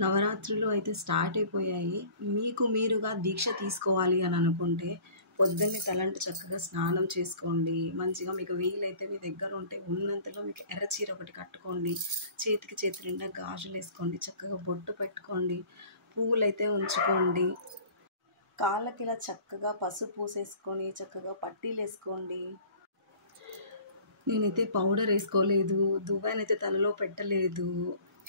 నవరాత్రులు అయితే స్టార్ట్ అయిపోయాయి. మీకు మీరుగా దీక్ష తీసుకోవాలి అని అనుకుంటే పొద్దున్నే తలంటు చక్కగా స్నానం చేసుకోండి. మంచిగా మీకు వీలైతే మీ దగ్గర ఉంటే ఉన్నంతలో మీకు ఎర్ర చీర ఒకటి కట్టుకోండి. చేతికి చేతి నిండా గాజులు వేసుకోండి. చక్కగా బొట్టు పెట్టుకోండి. పువ్వులైతే ఉంచుకోండి. కాళ్ళకి ఇలా చక్కగా పసుపు పూసేసుకొని చక్కగా పట్టీలు వేసుకోండి. నేనైతే పౌడర్ వేసుకోలేదు, దువ్వెనైతే తలలో పెట్టలేదు,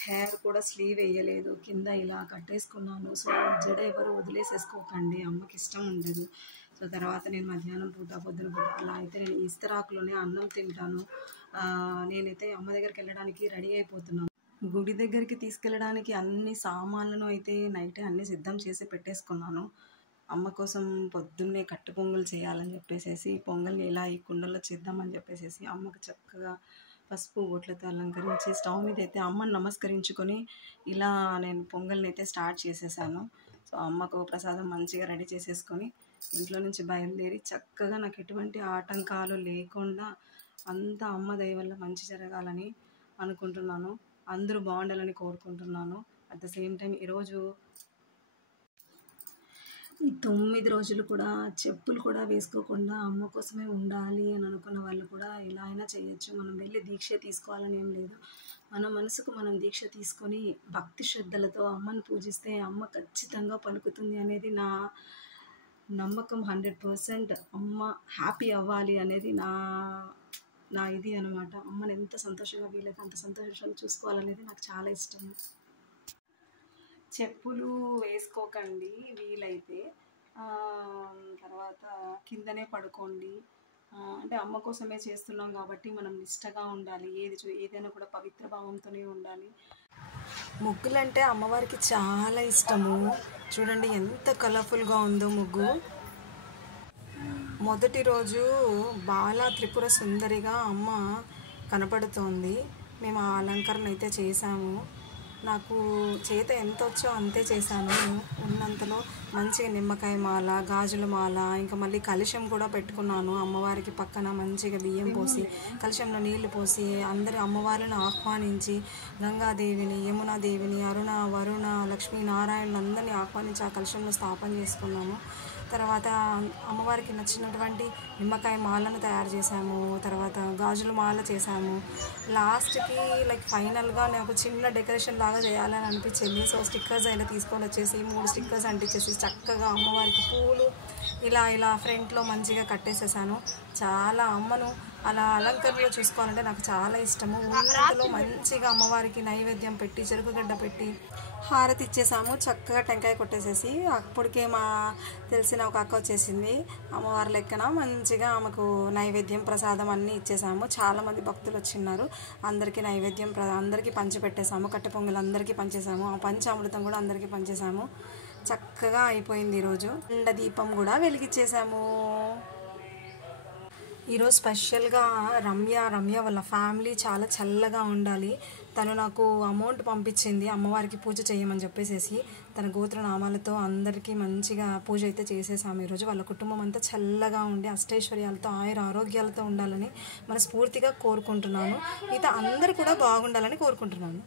హెయిర్ కూడా స్లీవ్ వేయలేదు, కింద ఇలా కట్టేసుకున్నాను. సో జడ ఎవరు వదిలేసేసుకోకండి, అమ్మకి ఇష్టం ఉండదు. సో తర్వాత నేను మధ్యాహ్నం పూట పొద్దున పూట అలా అయితే నేను ఇస్తరాకులోనే అన్నం తింటాను. నేనైతే అమ్మ దగ్గరికి వెళ్ళడానికి రెడీ అయిపోతున్నాను. గుడి దగ్గరికి తీసుకెళ్ళడానికి అన్ని సామాన్లను అయితే నైటే అన్నీ సిద్ధం చేసి పెట్టేసుకున్నాను. అమ్మ కోసం పొద్దున్నే కట్టు పొంగల్ చేయాలని చెప్పేసి పొంగల్ని ఇలా ఈ కుండలో చేద్దామని చెప్పేసి అమ్మకు చక్కగా పసుపు బొట్లతో అలంకరించి స్టవ్ మీద అయితే అమ్మని నమస్కరించుకొని ఇలా నేను పొంగల్ని అయితే స్టార్ట్ చేసేసాను. సో అమ్మకు ప్రసాదం మంచిగా రెడీ చేసేసుకొని ఇంట్లో నుంచి బయలుదేరి చక్కగా నాకు ఎటువంటి ఆటంకాలు లేకుండా అంతా అమ్మ దయ వల్ల మంచి జరగాలని అనుకుంటున్నాను. అందరూ బాగుండాలని కోరుకుంటున్నాను. అట్ ద సేమ్ టైం ఈరోజు ఈ 9 రోజులు కూడా చెప్పులు కూడా వేసుకోకుండా అమ్మ కోసమే ఉండాలి అని అనుకున్న వాళ్ళు కూడా ఇలా అయినా చేయొచ్చు. మనం వెళ్ళి దీక్ష తీసుకోవాలని ఏం లేదు. మన మనసుకు మనం దీక్ష తీసుకొని భక్తి శ్రద్ధలతో అమ్మని పూజిస్తే అమ్మ ఖచ్చితంగా పలుకుతుంది అనేది నా నమ్మకం. 100% అమ్మ హ్యాపీ అవ్వాలి అనేది నా ఇది అనమాట. అమ్మని ఎంత సంతోషంగా వీలైతే అంత సంతోషంగా చూసుకోవాలనేది నాకు చాలా ఇష్టం. చెప్పులు వేసుకోకండి వీలైతే. తర్వాత కిందనే పడుకోండి. అంటే అమ్మ కోసమే చేస్తున్నాం కాబట్టి మనం నిష్టగా ఉండాలి. ఏదైనా కూడా పవిత్ర భావంతోనే ఉండాలి. ముగ్గులంటే అమ్మవారికి చాలా ఇష్టము. చూడండి ఎంత కలర్ఫుల్గా ఉందో ముగ్గు. మొదటి రోజు బాలా త్రిపుర సుందరిగా అమ్మ కనపడుతోంది. మేము ఆ అలంకరణ అయితే చేశాము. నాకు చేత ఎంత వచ్చో అంతే చేశాను. నేను ఉన్నంతలో మంచిగా నిమ్మకాయ మాల, గాజుల మాల, ఇంకా మళ్ళీ కలశం కూడా పెట్టుకున్నాను. అమ్మవారికి పక్కన మంచిగా బియ్యం పోసి కలశంలో నీళ్లు పోసి అందరి అమ్మవారిని ఆహ్వానించి గంగాదేవిని, యమునాదేవిని, అరుణ, వరుణ, లక్ష్మీ, నారాయణులు అందరినీ ఆహ్వానించి ఆ కలశంలో స్థాపన చేసుకున్నాము. తర్వాత అమ్మవారికి నచ్చినటువంటి నిమ్మకాయ మాలను తయారు చేశాము. తర్వాత గాజుల మాల చేశాము. లాస్ట్కి ఫైనల్గా నాకు చిన్న డెకరేషన్ లాగా చేయాలని అనిపించింది. సో స్టిక్కర్స్ అయినా తీసుకొని వచ్చేసి 3 స్టిక్కర్స్ అంటించేసి చక్కగా అమ్మవారికి పూలు ఇలా ఫ్రంట్లో మంచిగా కట్టేసేసాను. చాలా అమ్మను అలా అలంకరణలో చూసుకోవాలంటే నాకు చాలా ఇష్టము. ఉన్నంతలో మంచిగా అమ్మవారికి నైవేద్యం పెట్టి చెరుకుగడ్డ పెట్టి హారతి ఇచ్చేసాము. చక్కగా టెంకాయ కొట్టేసేసి అప్పటికే మా తెలిసిన ఒక అక్క వచ్చేసింది. అమ్మవారి లెక్కన మంచిగా ఆమెకు నైవేద్యం ప్రసాదం అన్నీ ఇచ్చేసాము. చాలామంది భక్తులు వచ్చిన్నారు. అందరికీ నైవేద్యం అందరికీ పంచిపెట్టేసాము. కట్టె పొంగలు అందరికీ పంచేసాము. ఆ పంచామృతం కూడా అందరికీ పంచేసాము. చక్కగా అయిపోయింది. ఈరోజు ఎండ దీపం కూడా వెలిగించేసాము. ఈరోజు స్పెషల్గా రమ్య వాళ్ళ ఫ్యామిలీ చాలా చల్లగా ఉండాలి. తను నాకు అమౌంట్ పంపించింది అమ్మవారికి పూజ చేయమని చెప్పేసి. తన గోత్రనామాలతో అందరికీ మంచిగా పూజ అయితే చేసేసాము. ఈరోజు వాళ్ళ కుటుంబం అంతా చల్లగా ఉండి అష్టైశ్వర్యాలతో ఆరోగ్యాలతో ఉండాలని మనస్ఫూర్తిగా కోరుకుంటున్నాను. అందరూ కూడా బాగుండాలని కోరుకుంటున్నాను.